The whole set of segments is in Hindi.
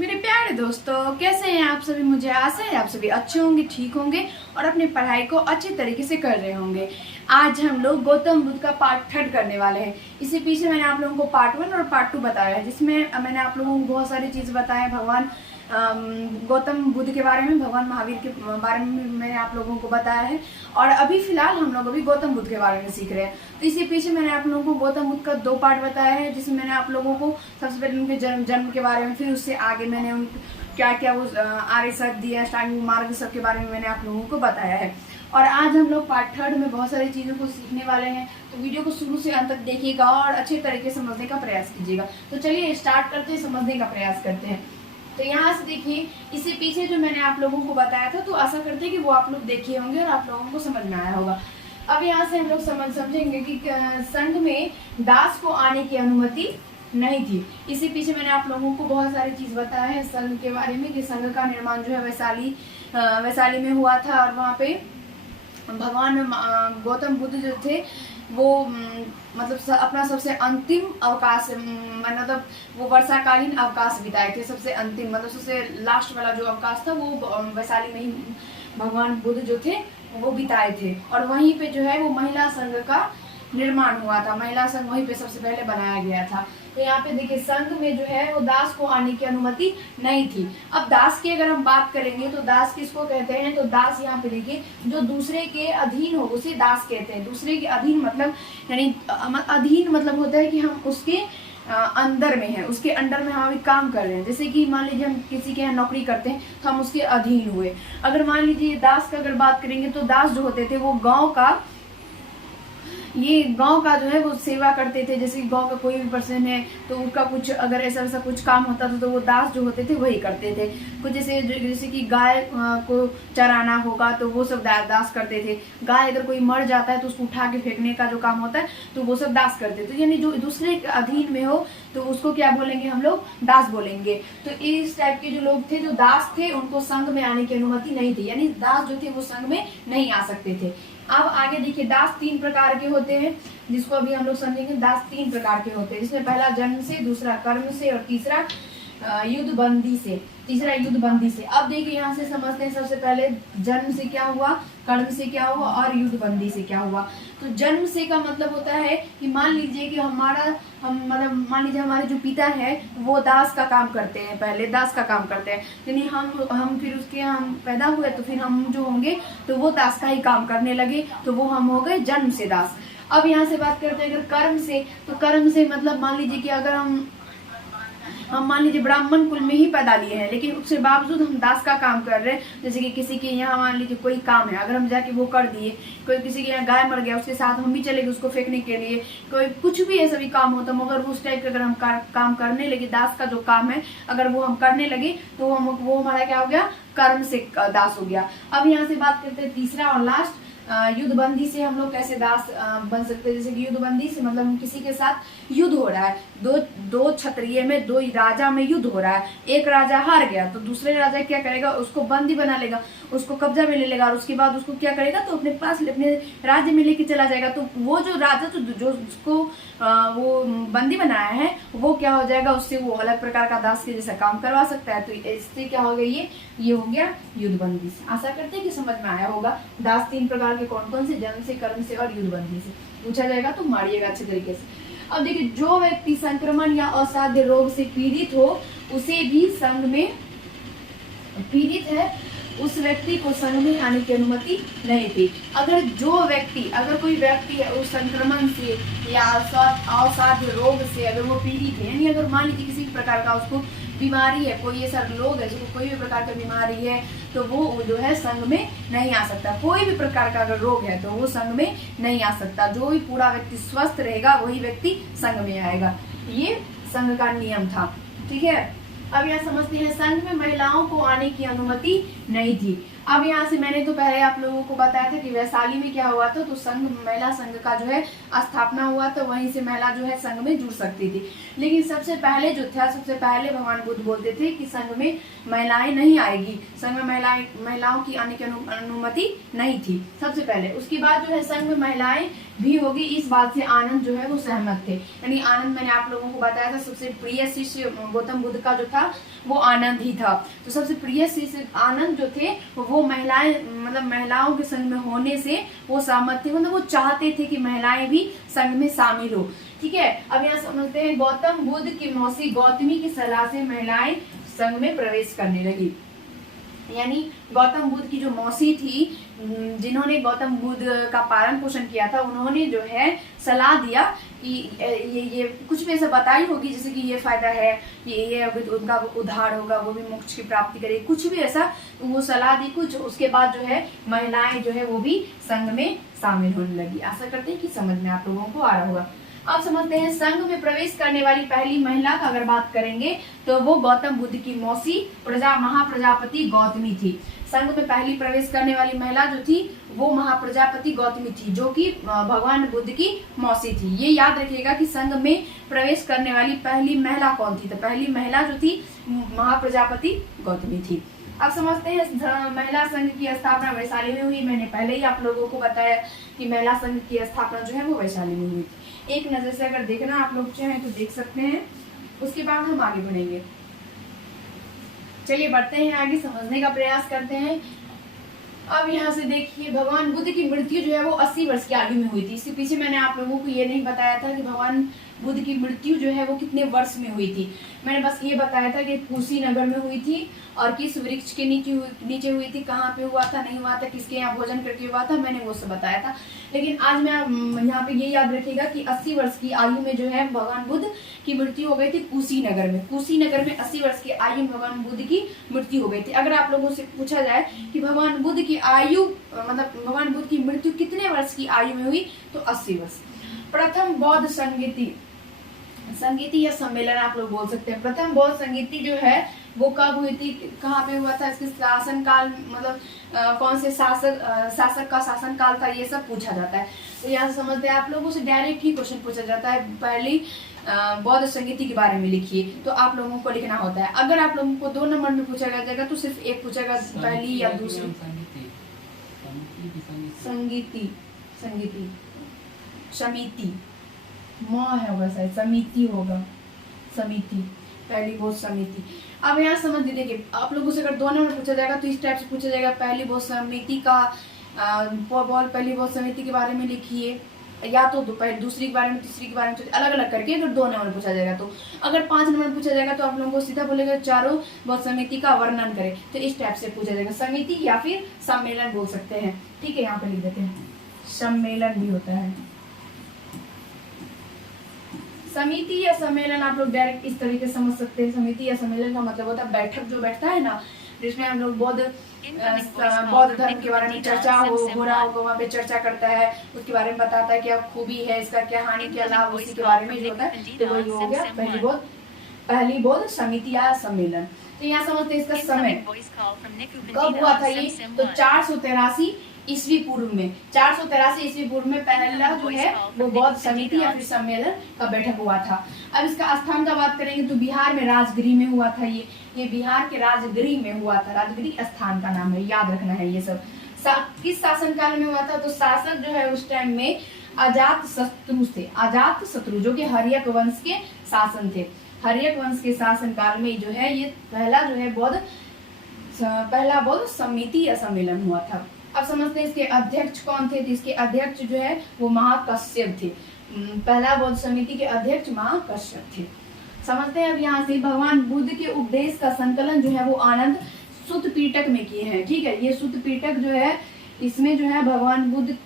मेरे प्यारे दोस्तों, कैसे हैं आप सभी। मुझे आशा है आप सभी अच्छे होंगे, ठीक होंगे और अपनी पढ़ाई को अच्छे तरीके से कर रहे होंगे। आज हम लोग गौतम बुद्ध का पार्ट 3 करने वाले हैं। इससे पीछे मैंने आप लोगों को पार्ट 1 और पार्ट 2 बताया है, जिसमें मैंने आप लोगों को बहुत सारी चीज़ बताया भगवान गौतम बुद्ध के बारे में, भगवान महावीर के बारे में मैंने आप लोगों को बताया है। और अभी फिलहाल हम लोग अभी गौतम बुद्ध के बारे में सीख रहे हैं। तो इसके पीछे मैंने आप लोगों को गौतम बुद्ध का 2 पार्ट बताया है, जिसमें मैंने आप लोगों को सबसे पहले उनके जन्म के बारे में, फिर उससे आगे मैंने उन क्या क्या वो आर्य सत्य अष्टांगिक मार्ग सब के बारे में मैंने आप लोगों को बताया है। और आज हम लोग पार्ट 3 में बहुत सारी चीज़ों को सीखने वाले हैं। तो वीडियो को शुरू से अंत तक देखिएगा और अच्छे तरीके से समझने का प्रयास कीजिएगा। तो चलिए स्टार्ट करते हैं, समझने का प्रयास करते हैं। तो यहाँ से देखिए, इससे पीछे जो मैंने आप लोगों को बताया था, तो आशा करते हैं कि वो आप लोग देखे होंगे और आप लोगों को समझ में आया होगा। अब यहाँ से हम लोग समझेंगे कि संघ में दास को आने की अनुमति नहीं थी। इसी पीछे मैंने आप लोगों को बहुत सारी चीज बताया है संघ के बारे में, कि संघ का निर्माण जो है वैशाली में हुआ था। और वहाँ पे भगवान गौतम बुद्ध जो थे वो मतलब अपना सबसे अंतिम अवकाश, मतलब वो वर्षाकालीन अवकाश बिताए थे। सबसे अंतिम मतलब सबसे लास्ट वाला जो अवकाश था वो वैशाली में ही भगवान बुद्ध जो थे वो बिताए थे। और वहीं पे जो है वो महिला संघ का निर्माण हुआ था। महिला संघ वहीं पे सबसे पहले बनाया गया था। तो यहाँ पे देखिए, संघ में जो है वो दास को आने की अनुमति नहीं थी। अब दास की अगर हम बात करेंगे तो दास किसको कहते हैं, तो दास यहाँ पे देखिए जो दूसरे के अधीन हो उसे दास कहते हैं। दूसरे के अधीन मतलब यानी अधीन मतलब होता है कि हम उसके अंदर में है, उसके अंडर में हम अभी काम कर रहे हैं। जैसे कि मान लीजिए हम किसी के यहाँ नौकरी करते हैं तो हम उसके अधीन हुए। अगर मान लीजिए दास का अगर बात करेंगे तो दास जो होते थे वो गाँव का जो है वो सेवा करते थे। जैसे कि गांव का कोई भी पर्सन है तो उनका कुछ अगर ऐसा वैसा कुछ काम होता था तो वो दास जो होते थे वही करते थे। कुछ जैसे कि गाय को चराना होगा तो वो सब दास करते थे। गाय अगर कोई मर जाता है तो उसको उठा के फेंकने का जो काम होता है तो वो सब दास करते थे। यानी जो दूसरे के अधीन में हो तो उसको क्या बोलेंगे, हम लोग दास बोलेंगे। तो इस टाइप के जो लोग थे, जो दास थे, उनको संघ में आने की अनुमति नहीं थी। यानी दास जो थे वो संघ में नहीं आ सकते थे। अब आगे देखिए, दास 3 प्रकार के होते हैं, जिसको अभी हम लोग समझेंगे। दास 3 प्रकार के होते हैं, जिसमें पहला जन्म से, दूसरा कर्म से और तीसरा युद्ध बंदी से। अब देखिए यहाँ से समझते हैं। सबसे पहले जन्म से क्या हुआ, कर्म से क्या हुआ और युद्ध बंदी से क्या हुआ। तो जन्म से का मतलब होता है कि मान लीजिए कि मान लीजिए हमारे जो पिता है वो दास का काम करते हैं, पहले दास का काम करते हैं। यानी हम फिर उसके हम पैदा हुए तो फिर हम जो होंगे तो वो दास का ही काम करने लगे, तो वो हम हो गए जन्म से दास। अब यहाँ से बात करते हैं अगर कर्म से, तो कर्म से मतलब मान लीजिए कि अगर हम मान लीजिए ब्राह्मण कुल में ही पैदा लिए हैं, लेकिन उसके बावजूद हम दास का काम कर रहे हैं। जैसे कि किसी के यहाँ मान लीजिए कोई काम है, अगर हम जाके वो कर दिए, कोई किसी के यहाँ गाय मर गया उसके साथ हम भी चले गए उसको फेंकने के लिए, कोई कुछ भी ऐसा भी काम होता, मगर उस टाइप का अगर हम काम करने लगे, दास का जो काम है अगर वो हम करने लगे तो वो हमारा क्या हो गया, कर्म से दास हो गया। अब यहाँ से बात करते हैं तीसरा और लास्ट, युद्ध बंदी से हम लोग कैसे दास बन सकते हैं। जैसे कि युद्ध बंदी से मतलब किसी के साथ युद्ध हो रहा है, दो क्षत्रिय में, 2 राजा में युद्ध हो रहा है। एक राजा हार गया तो दूसरे राजा क्या करेगा, उसको बंदी बना लेगा, उसको कब्जा में ले लेगा और उसके बाद उसको क्या करेगा, तो अपने पास अपने राज्य में लेके चला जाएगा। तो वो जो राजा जो उसको वो बंदी बनाया है वो क्या हो जाएगा, उससे वो अलग प्रकार का दास के जैसा काम करवा सकता है। तो इससे क्या हो गया, ये हो गया युद्ध बंदी से। आशा करते हैं कि समझ में आया होगा। दास 3 प्रकार के कौन कौन से, जन्म से, कर्म से और युद्ध बंदी से। पूछा जाएगा तो मारिएगा अच्छे तरीके से। अब देखिए, जो व्यक्ति संक्रमण या असाध्य रोग से पीड़ित हो उसे भी संघ में पीड़ित है उस व्यक्ति को संघ में आने की अनुमति नहीं थी। अगर कोई व्यक्ति है उस संक्रमण से या असाध्य रोग से अगर वो पीड़ित है, यानी अगर मान लीजिए किसी प्रकार का उसको बीमारी है, कोई ऐसा रोग है जिसको कोई भी प्रकार का बीमारी है, तो वो जो है संघ में नहीं आ सकता। कोई भी प्रकार का अगर रोग है तो वो संघ में नहीं आ सकता। जो भी पूरा व्यक्ति स्वस्थ रहेगा वही व्यक्ति संघ में आएगा। ये संघ का नियम था, ठीक है। अब यहाँ समझते हैं, संघ में महिलाओं को आने की अनुमति नहीं थी। अब यहाँ से मैंने तो पहले आप लोगों को बताया था कि वैशाली में क्या हुआ था, तो महिला संघ का जो है स्थापना हुआ, तो वहीं से महिला जो है संघ में जुड़ सकती थी। लेकिन सबसे पहले भगवान बुद्ध बोलते थे कि संघ में महिलाएं नहीं आएगी, संघ में महिलाओं की आने की अनुमति नहीं थी सबसे पहले। उसके बाद जो है संघ में महिलाएं भी होगी, इस बात से आनंद जो है वो सहमत थे। यानी आनंद मैंने आप लोगों को बताया था, सबसे प्रिय शिष्य गौतम बुद्ध का जो था वो आनंद ही था। तो सबसे प्रिय से आनंद जो थे वो महिलाएं, मतलब महिलाओं के संग में होने से वो सहमत थे, मतलब वो चाहते थे कि महिलाएं भी संघ में शामिल हो। ठीक है, अब यहाँ समझते हैं गौतम बुद्ध की मौसी गौतमी की सलाह से महिलाएं संघ में प्रवेश करने लगी। यानी गौतम बुद्ध की जो मौसी थी, जिन्होंने गौतम बुद्ध का पालन पोषण किया था, उन्होंने जो है सलाह दिया कि ये कुछ भी ऐसा बताई होगी जैसे कि ये फायदा है, ये उनका उद्धार होगा, वो भी मोक्ष की प्राप्ति करे, कुछ भी ऐसा वो सलाह दी कुछ। उसके बाद जो है महिलाएं जो है वो भी संघ में शामिल होने लगी। आशा करते हैं कि समझ में आप लोगों को आ रहा होगा। अब समझते हैं संघ में प्रवेश करने वाली पहली महिला का अगर बात करेंगे तो वो गौतम बुद्ध की मौसी महाप्रजापति गौतमी थी। संघ में पहली प्रवेश करने वाली महिला जो थी वो महाप्रजापति गौतमी थी, जो कि भगवान बुद्ध की मौसी थी। ये याद रखिएगा कि संघ में प्रवेश करने वाली पहली महिला कौन थी। तो पहली महिला जो थी महाप्रजापति गौतमी थी। अब समझते हैं महिला संघ की स्थापना वैशाली में हुई। मैंने पहले ही आप लोगों को बताया कि महिला संघ की स्थापना जो है वो वैशाली में हुई थी। एक नजर से अगर देखना आप लोग चाहें तो देख सकते हैं, उसके बाद हम आगे बढ़ेंगे। चलिए बढ़ते हैं आगे, समझने का प्रयास करते हैं। अब यहाँ से देखिए, भगवान बुद्ध की मृत्यु जो है वो 80 वर्ष की आयु में हुई थी। इसके पीछे मैंने आप लोगों को ये नहीं बताया था कि भगवान बुद्ध की मृत्यु जो है वो कितने वर्ष में हुई थी। मैंने बस ये बताया था कि कुशीनगर में हुई थी और किस वृक्ष के नीचे हुई थी, कहाँ पे हुआ था, नहीं हुआ था, किसके यहाँ भोजन करके हुआ था, मैंने वो सब बताया था। लेकिन आज मैं यहाँ पे ये याद रखिएगा कि 80 वर्ष की आयु में जो है भगवान बुद्ध की मृत्यु हो गई थी कुशीनगर में। कुशीनगर में 80 वर्ष की आयु में भगवान बुद्ध की मृत्यु हो गई थी। अगर आप लोगों से पूछा जाए कि भगवान बुद्ध की आयु, मतलब भगवान बुद्ध की मृत्यु कितने वर्ष की आयु में हुई, तो 80 वर्ष। प्रथम बौद्ध संगीति या सम्मेलन आप लोग बोल सकते हैं। प्रथम बौद्ध संगीति जो है वो कब हुई थी, कहाँ पे हुआ था, इसके शासन काल, मतलब कौन से शासक का शासन काल था, ये सब पूछा जाता है। तो यहाँ समझते हैं आप लोगों से डायरेक्ट ही क्वेश्चन पूछा जाता है, पहली बौद्ध संगीति के बारे में लिखिए, तो आप लोगों को लिखना होता है। अगर आप लोगों को 2 नंबर में पूछा जाएगा तो सिर्फ एक पूछेगा, पहली या दूसरी। संगीति समिति होगा, शायद समिति होगा, समिति, पहली बौद्ध समिति। अब यहाँ समझ लीजिए कि आप लोगों से अगर 2 नंबर पूछा जाएगा तो इस टाइप से पूछा जाएगा, पहली बौद्ध समिति का पहली बौद्ध समिति के बारे में लिखिए, या तो दूसरी के बारे में, तीसरी के बारे में, तो अलग अलग करके अगर 2 नंबर पूछा जाएगा। तो अगर 5 नंबर पूछा जाएगा तो आप लोगों को सीधा बोलेगा चारों बौद्ध समिति का वर्णन करें। तो इस टाइप से पूछा जाएगा, समिति या फिर सम्मेलन बोल सकते हैं। ठीक है, यहाँ पे लिख देते हैं, सम्मेलन भी होता है। समिति या सम्मेलन आप लोग डायरेक्ट इस तरीके से समझ सकते हैं। समिति या सम्मेलन का मतलब होता है बैठक जो बैठता है ना, जिसमें हम लोग बौद्ध धर्म के बारे में चर्चा हो रहा होगा, वहाँ पे चर्चा करता है, उसके बारे में बताता है क्या खूबी है, इसका क्या हानि, क्या लाभ, उसी के बारे में जो होता है, तो वही हो गया पहली बौद्ध समिति या सम्मेलन। तो यहाँ समझते हैं इसका समय कब हुआ था ये, तो 483 ईस्वी पूर्व में। 483 ईस्वी पूर्व में पहला जो है वो बौद्ध समिति या फिर सम्मेलन का बैठक हुआ था। अब इसका स्थान का बात करेंगे तो बिहार में राजगिरी में हुआ था। ये बिहार के राजगिरी में हुआ था। राजगिरी स्थान का नाम है, याद रखना है ये सब। किस शासन काल में हुआ था, तो शासक जो है उस टाइम में अजात शत्रु थे। अजात शत्रु जो कि हर्यक वंश के शासन थे। हर्यक वंश के शासन काल में जो है ये पहला बौद्ध समिति या सम्मेलन हुआ था। अब समझते हैं इसके अध्यक्ष कौन थे। तो इसके अध्यक्ष जो है वो महाकश्यप थे। पहला बौद्ध समिति के अध्यक्ष महाकश्यप थे। समझते हैं अब यहाँ से भगवान बुद्ध के उपदेश का संकलन जो है वो आनंद सुत्त पिटक में किए हैं। ठीक है, ये सुत्त पिटक जो है इसमें जो है भगवान बुद्ध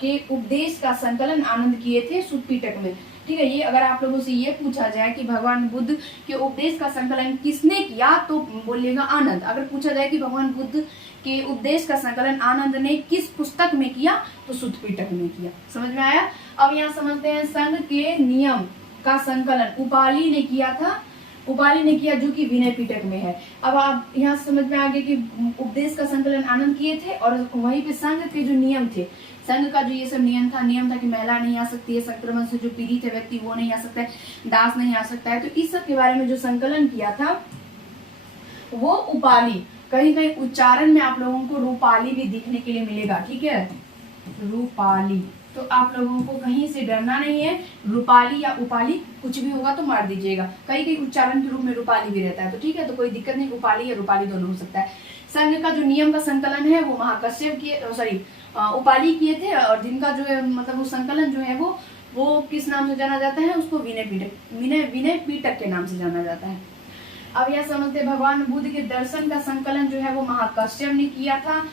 के उपदेश का संकलन आनंद किए थे सुत्त पिटक में। ठीक है, ये अगर आप लोगों से ये पूछा जाए कि भगवान बुद्ध के उपदेश का संकलन किसने किया तो बोलिएगा आनंद। अगर पूछा जाए कि भगवान बुद्ध के उपदेश का संकलन आनंद ने किस पुस्तक में किया तो सुत्त पिटक में किया। समझ में आया। अब यहाँ समझते हैं संघ के नियम का संकलन उपाली ने किया था। उपाली ने किया जो कि विनय पिटक में है। अब आप यहाँ समझ में आ गए कि उपदेश का संकलन आनंद किए थे और वहीं पे संघ के जो नियम थे, संघ का जो ये सब नियम था कि महिला नहीं आ सकती है, संक्रमण से जो पीड़ित है व्यक्ति वो नहीं आ सकता है, दास नहीं आ सकता है, तो इस सब के बारे में जो संकलन किया था वो उपाली। कहीं कहीं उच्चारण में आप लोगों को रूपाली भी दिखने के लिए मिलेगा। ठीक है, रूपाली तो आप लोगों को कहीं से डरना नहीं है। रूपाली या उपाली कुछ भी होगा तो मार दीजिएगा। कई कई उच्चारण के रूप में रूपाली भी रहता है, तो ठीक है, तो कोई दिक्कत नहीं, उपाली या रूपाली दोनों हो सकता है। संघ का जो नियम का संकलन है वो महाकश्यप किए, उपाली किए थे, और जिनका जो है मतलब वो संकलन जो है वो किस नाम से जाना जाता है, उसको विनय पीटक के नाम से जाना जाता है। अब यह समझते भगवान बुद्ध के दर्शन का संकलन जो है वो महाकश्यप ने किया था,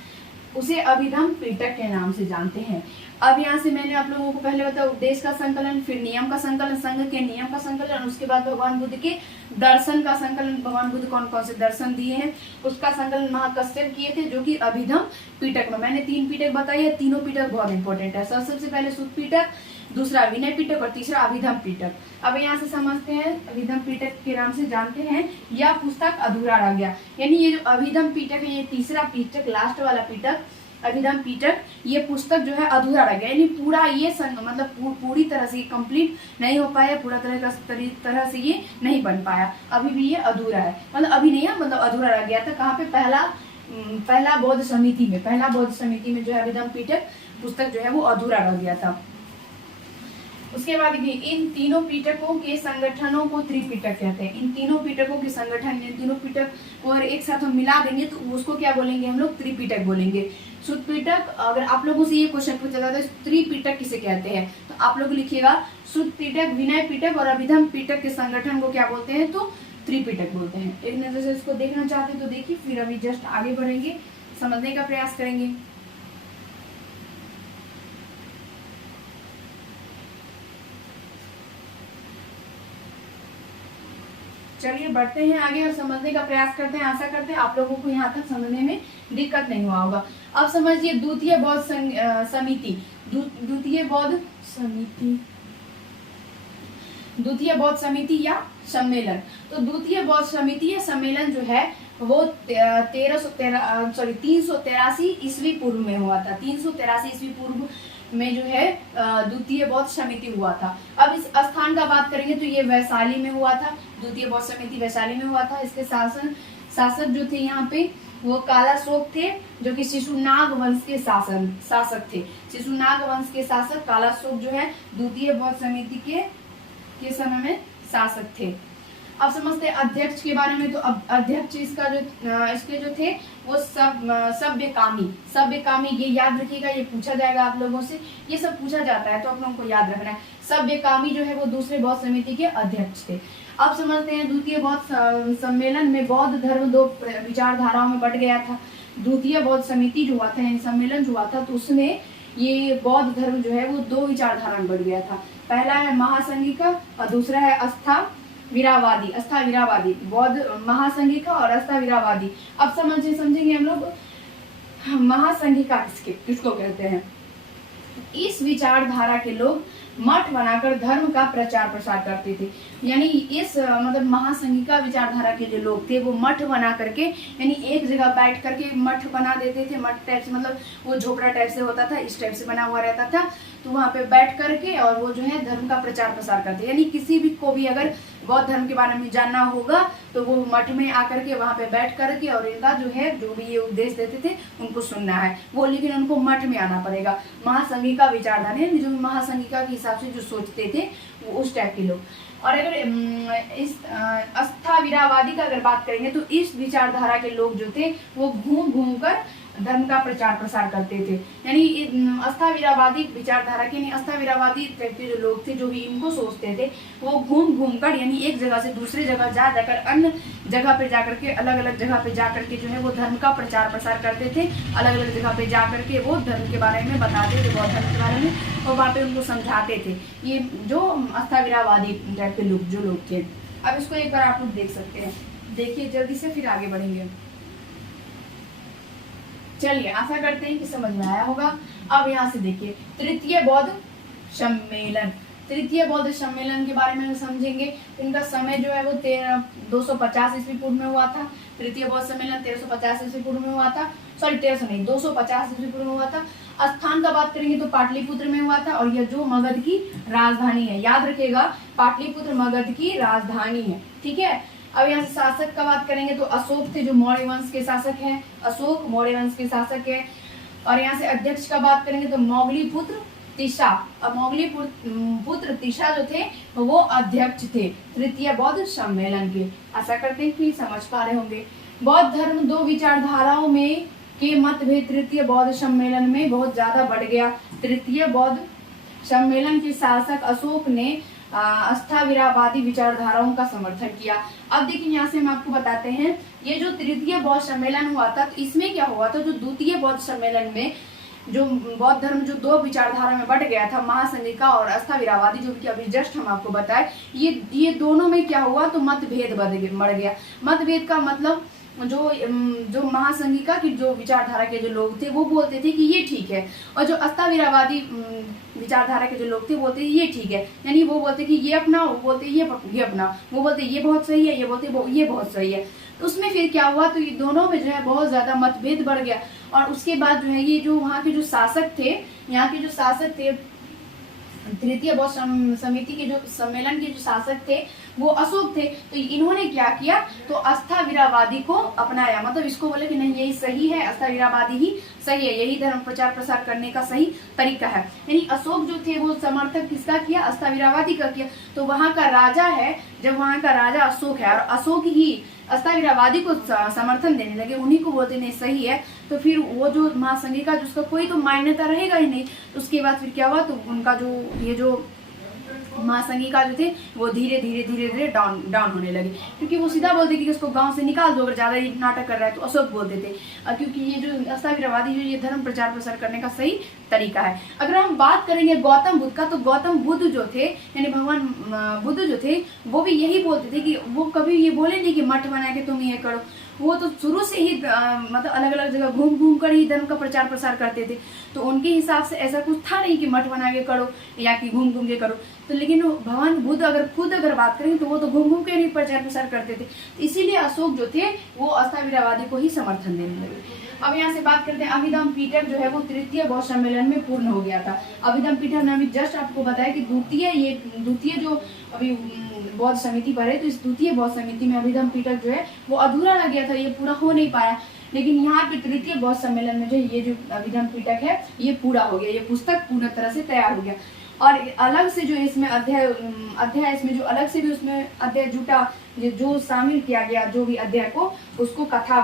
उसे अभिधम पीटक के नाम से जानते हैं। अब यहाँ से मैंने आप लोगों को पहले बताया उपदेश का संकलन, फिर नियम का संकलन, संघ के नियम का संकलन, उसके बाद भगवान बुद्ध के दर्शन का संकलन, भगवान बुद्ध कौन कौन से दर्शन दिए हैं उसका संकलन महाकश्यप किए थे, जो कि अभिधम पीटक में। मैंने 3 पीटक बताई है, तीनों पीटक बहुत इंपॉर्टेंट है। सबसे पहले सुत पीटक, दूसरा विनय पीटक और तीसरा अभिधम पीटक। अब यहाँ से समझते हैं अभिधम पीटक के नाम से जानते हैं, यह पुस्तक अधूरा रह गया। यानी ये जो अभिधम पीटक है, ये तीसरा पीटक, लास्ट वाला पीटक अभिधम पीटक, ये पुस्तक जो है अधूरा रह गया। यानी पूरा ये मतलब पूरी तरह से कंप्लीट नहीं हो पाया, पूरा तरह से ये नहीं बन पाया, अभी भी ये अधूरा है। मतलब अभी नहीं है, मतलब अधूरा रह गया था। कहाँ पे? पहला बौद्ध समिति में जो है अभिधम पीटक पुस्तक जो है वो अधूरा रह गया था। उसके बाद इन तीनों पीटकों के संगठनों को त्रिपीटक कहते हैं। इन तीनों पीटकों के संगठन, इन तीनों पीटक को अगर एक साथ हम मिला देंगे तो उसको क्या बोलेंगे हम लोग? त्रिपीटक बोलेंगे। सुत पीटक, अगर आप लोगों से ये क्वेश्चन पूछा जाता है त्रिपीटक किसे कहते हैं, तो आप लोग लिखिएगा सुत पीटक, विनय पीटक और अभिधम पीटक के संगठन को क्या बोलते हैं? तो त्रिपीटक बोलते हैं। एक नजर से इसको देखना चाहते हैं तो देखिए, फिर अभी जस्ट आगे बढ़ेंगे, समझने का प्रयास करेंगे। चलिए बढ़ते हैं आगे और समझने का प्रयास करते हैं। आशा करते हैं आप लोगों को यहाँ तक समझने में दिक्कत नहीं हुआ होगा। अब समझिए द्वितीय बौद्ध समिति, द्वितीय बौद्ध समिति या सम्मेलन। तो द्वितीय बौद्ध समिति या सम्मेलन जो है वो 383 ईस्वी पूर्व में हुआ था। 383 ईस्वी पूर्व में जो है द्वितीय बौद्ध समिति हुआ था। अब इस स्थान का बात करेंगे तो ये वैशाली में हुआ था। द्वितीय बौद्ध समिति वैशाली में हुआ था। इसके शासक जो थे यहाँ पे वो कालाशोक थे, जो कि शिशुनाग वंश के शासक थे। शिशुनाग वंश के शासक कालाशोक जो है द्वितीय बौद्ध समिति के समय में शासक थे। अब समझते हैं अध्यक्ष के बारे में। तो अब अध्यक्ष इसके जो थे वो सभ्यकामी, ये याद रखिएगा, ये पूछा जाएगा आप लोगों से, ये सब पूछा जाता है तो आप लोगों को याद रखना है। सभ्यकामी जो है वो दूसरे बौद्ध समिति के अध्यक्ष थे। अब समझते हैं द्वितीय बौद्ध सम्मेलन में बौद्ध धर्म 2 विचारधाराओं में बट गया था। द्वितीय बौद्ध समिति जो हुआ था, यानी सम्मेलन जो हुआ था, तो उसमें ये बौद्ध धर्म जो है वो 2 विचारधारा में बढ़ गया था। पहला है महासंघिका और दूसरा है अस्थाविरावादी, बौद्ध महासंघिका और अस्थाविरावादी। अब समझेंगे हम लोग महासंघिका किसको कहते हैं। इस विचारधारा के लोग मठ बनाकर धर्म का प्रचार प्रसार करते थे। यानी इस मतलब महासंघिका विचारधारा के जो लोग थे वो मठ बना करके, यानी एक जगह बैठ करके मठ बना देते थे। मठ टाइप से मतलब वो झोपड़ा टाइप से होता था, इस टाइप से बना हुआ रहता था, तो वहाँ पे बैठ करके और वो जो है धर्म का प्रचार प्रसार करते। यानी किसी भी को भी अगर बौद्ध धर्म के बारे में जानना होगा तो वो मठ में आकर के वहाँ पे बैठ करके और इनका जो है जो भी ये उपदेश देते थे उनको सुनना है वो, लेकिन उनको मठ में आना पड़ेगा। महासंघिका विचारधारा जो महासंघिका के हिसाब से जो सोचते थे वो उस टाइप के लोग। और अगर इस अस्थाविरावादी का अगर बात करेंगे तो इस विचारधारा के लोग जो थे वो घूम घूम कर धर्म का प्रचार प्रसार करते थे। यानी अस्थाविरावादी विचारधारा के, अस्थाविरावादी टाइप के जो लोग थे जो भी इनको सोचते थे वो घूम घूम कर, यानी एक जगह से दूसरी जगह जाकर अन्य जगह पे जाकर के, अलग अलग जगह पे जाकर के जो है वो धर्म का प्रचार प्रसार करते थे। अलग अलग जगह पे जाकर के वो धर्म के बारे में बताते थे, बौद्ध धर्म के बारे में, और वहाँ पे उनको समझाते थे। ये जो अस्थाविरावादी टाइप के जो लोग थे। अब इसको एक बार आप लोग देख सकते हैं, देखिए जल्दी से, फिर आगे बढ़ेंगे। चलिए आशा करते हैं कि समझ में आया होगा। अब यहाँ से देखिए तृतीय बौद्ध सम्मेलन, तृतीय बौद्ध सम्मेलन के बारे में समझेंगे। इनका समय जो है वो 250 ईस्वी पूर्व में हुआ था। तृतीय बौद्ध सम्मेलन 1350 ईस्वी पूर्व में हुआ था, सॉरी 1300 नहीं, 250 ईस्वी पूर्व में हुआ था। स्थान का बात करेंगे तो पाटलिपुत्र में हुआ था, और यह जो मगध की राजधानी है, याद रखिएगा पाटलिपुत्र मगध की राजधानी है, ठीक है। अब यहाँ से शासक का बात करेंगे तो अशोक थे जो मौर्य वंश के शासक हैं, अशोक मौर्य वंश के शासक है। और यहाँ से अध्यक्ष का बात करेंगे तो मौगली पुत्र तिशा, अमोघली पुत्र तिशा जो थे वो अध्यक्ष थे तृतीय बौद्ध सम्मेलन के। आशा करते हैं कि समझ पा रहे होंगे। बौद्ध धर्म दो विचारधाराओं में के मतभेद तृतीय बौद्ध सम्मेलन में बहुत ज्यादा बढ़ गया। तृतीय बौद्ध सम्मेलन के शासक अशोक ने अस्थाविरावादी विचारधाराओं का समर्थन किया। अब देखिए यहाँ से हम आपको बताते हैं, ये जो तृतीय बौद्ध सम्मेलन हुआ था, तो इसमें क्या हुआ था, जो द्वितीय बौद्ध सम्मेलन में जो बौद्ध धर्म जो दो विचारधारा में बढ़ गया था, महासंघिका और अस्थाविरावादी, जो कि अभी जस्ट हम आपको बताए, ये दोनों में क्या हुआ, तो मतभेद बढ़ गया। मतभेद का मतलब जो महासंघिका की जो विचारधारा के जो लोग थे वो बोलते थे कि ये ठीक है, और जो अस्थाविरावादी विचारधारा के जो लोग थे बोलते ये ठीक है, यानी वो बोलते कि ये अपनाओ, वो बोलते ये अपनाओ, वो बोलते ये बहुत सही है, ये बोलते ये बहुत सही है। तो उसमें फिर क्या हुआ, तो ये दोनों में जो है बहुत ज्यादा मतभेद बढ़ गया। और उसके बाद जो है ये जो वहाँ के जो शासक थे, यहाँ के जो शासक थे तृतीय बौद्ध समिति के जो सम्मेलन के जो शासक थे वो अशोक थे। तो इन्होंने क्या किया, तो अस्थाविरावादी को अपनाया, मतलब इसको बोले कि नहीं यही सही है, अस्थाविरावादी ही सही है, यही धर्म प्रचार प्रसार करने का सही तरीका है। यानी अशोक जो थे वो समर्थक किसका किया, अस्थाविरावादी का किया। तो वहाँ का राजा है, जब वहाँ का राजा अशोक है और अशोक ही अस्थाविरावादी को समर्थन देने लगे, उन्हीं को बोलते नहीं सही है, तो फिर वो जो महासंघिका जिसका कोई तो मान्यता रहेगा ही नहीं। उसके बाद फिर क्या हुआ, तो उनका जो ये जो महासंघिका जो थे वो धीरे धीरे डाउन होने लगे, क्योंकि वो सीधा बोलते कि उसको गांव से निकाल दो अगर ज्यादा ही नाटक कर रहा है, तो अशोक बोलते थे, क्योंकि ये जो अस्थाविरावादी जो ये धर्म प्रचार प्रसार करने का सही तरीका है। अगर हम बात करेंगे गौतम बुद्ध का, तो गौतम बुद्ध जो थे यानी भगवान बुद्ध जो थे वो भी यही बोलते थे कि वो कभी ये बोले नहीं कि मठ बना के तुम ये करो, वो तो शुरू से ही मतलब अलग अलग जगह घूम कर ही धर्म का प्रचार प्रसार करते थे। तो उनके हिसाब से ऐसा कुछ था नहीं कि मठ बना के करो या कि घूम के करो। तो लेकिन भगवान बुद्ध अगर बात करें तो वो तो घूम के ही प्रचार प्रसार करते थे। तो इसीलिए अशोक जो थे वो अस्थाविरावादी को ही समर्थन देने लगे। अब यहाँ से बात करते हैं, अभिधम्म पिटक जो है वो तृतीय बौद्ध सम्मेलन में पूर्ण हो गया था। अभिधम्म पिटक ने अभी जस्ट आपको बताया कि द्वितीय जो अभी बौद्ध समिति पर है, तो इस द्वितीय बौद्ध समिति में अभिधम्म पिटक जो है वो अधूरा रह गया था, ये पूरा हो नहीं पाया। लेकिन यहाँ पे तृतीय बौद्ध सम्मेलन में जो ये जो अभिधम्म पिटक है ये पूरा हो गया, ये पुस्तक पूर्ण तरह से तैयार हो गया। और अलग से जो इसमें अध्याय इसमें जो अलग से भी उसमें अध्याय जुटा, जो शामिल किया गया जो भी अध्याय को, उसको कथा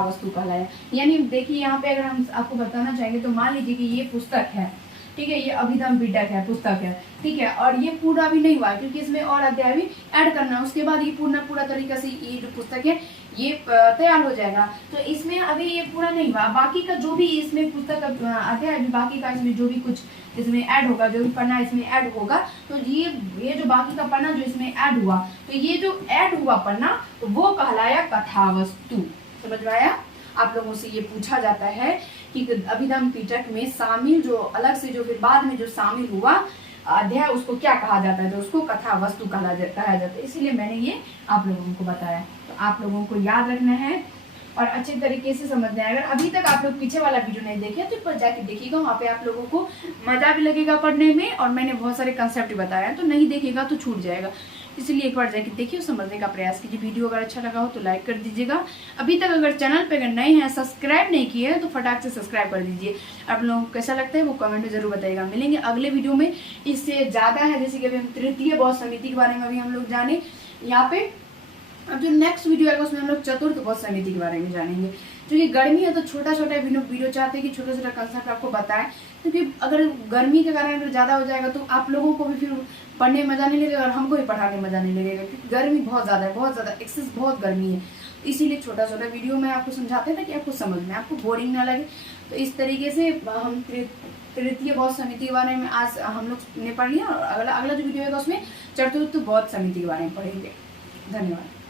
वस्तु कहलाया। यानी देखिए यहाँ पे अगर हम आपको बताना चाहेंगे तो मान लीजिए कि ये पुस्तक है, ठीक है, ये अभिधम्म पिटक है, पुस्तक है, ठीक है, और ये पूरा भी नहीं हुआ क्योंकि इसमें और अध्याय भी ऐड करना है। उसके बाद ये पूरा तरीका से ये जो पुस्तक है ये तैयार हो जाएगा। तो इसमें अभी ये पूरा नहीं हुआ, बाकी का जो भी इसमें पुस्तक अध्याय बाकी का इसमें जो भी कुछ इसमें ऐड होगा, जो भी पन्ना इसमें ऐड होगा, तो ये जो बाकी का पन्ना जो इसमें ऐड हुआ, तो ये जो ऐड हुआ पन्ना वो कहलाया कथावस्तु। समझ में आया? आप लोगों से ये पूछा जाता है कि अभिधम्म पिटक में शामिल जो अलग से जो फिर बाद में जो शामिल हुआ अध्याय उसको क्या कहा जाता है, तो उसको कथा वस्तु कहा जाता है। इसीलिए मैंने ये आप लोगों को बताया। तो आप लोगों को याद रखना है और अच्छे तरीके से समझना है। अगर अभी तक आप लोग पीछे वाला वीडियो नहीं देखे तो पर जाके देखिएगा, वहाँ पे आप लोगों को मजा भी लगेगा पढ़ने में, और मैंने बहुत सारे कंसेप्ट बताया। तो नहीं देखेगा तो छूट जाएगा, इसलिए एक बार जाके देखिए, समझने का प्रयास कीजिए। वीडियो अगर अच्छा लगा हो तो लाइक कर दीजिएगा। अभी तक अगर चैनल पे अगर नए हैं, सब्सक्राइब नहीं किए हैं, तो फटाक से सब्सक्राइब कर दीजिए। आप लोगों को कैसा लगता है वो कमेंट में जरूर बताइएगा। मिलेंगे अगले वीडियो में, इससे ज़्यादा है, जैसे कि अभी हम तृतीय बौद्ध समिति के बारे में अभी हम लोग जाने। यहाँ पे अब जो नेक्स्ट वीडियो आएगा उसमें हम लोग चतुर्थ बौद्ध समिति के बारे में जानेंगे। क्योंकि गर्मी है तो छोटा वीडियो चाहते हैं कि छोटा कंसेप्ट आपको बताएं, क्योंकि अगर गर्मी के कारण अगर ज़्यादा हो जाएगा तो आप लोगों को भी फिर पढ़ने में मजा नहीं लगेगा और हमको भी पढ़ाने में मजा नहीं लगेगा, क्योंकि गर्मी बहुत ज़्यादा है, बहुत ज़्यादा एक्सेस बहुत गर्मी है। इसीलिए छोटा वीडियो में आपको समझाते हैं कि आपको समझ में, आपको बोरिंग ना लगे। तो इस तरीके से हम तृतीय बौद्ध समिति के बारे में आज हम लोग ने पढ़ लिया, और अगला जो वीडियो होगा उसमें चतुर्थ बौद्ध समिति के बारे में पढ़ेंगे। धन्यवाद।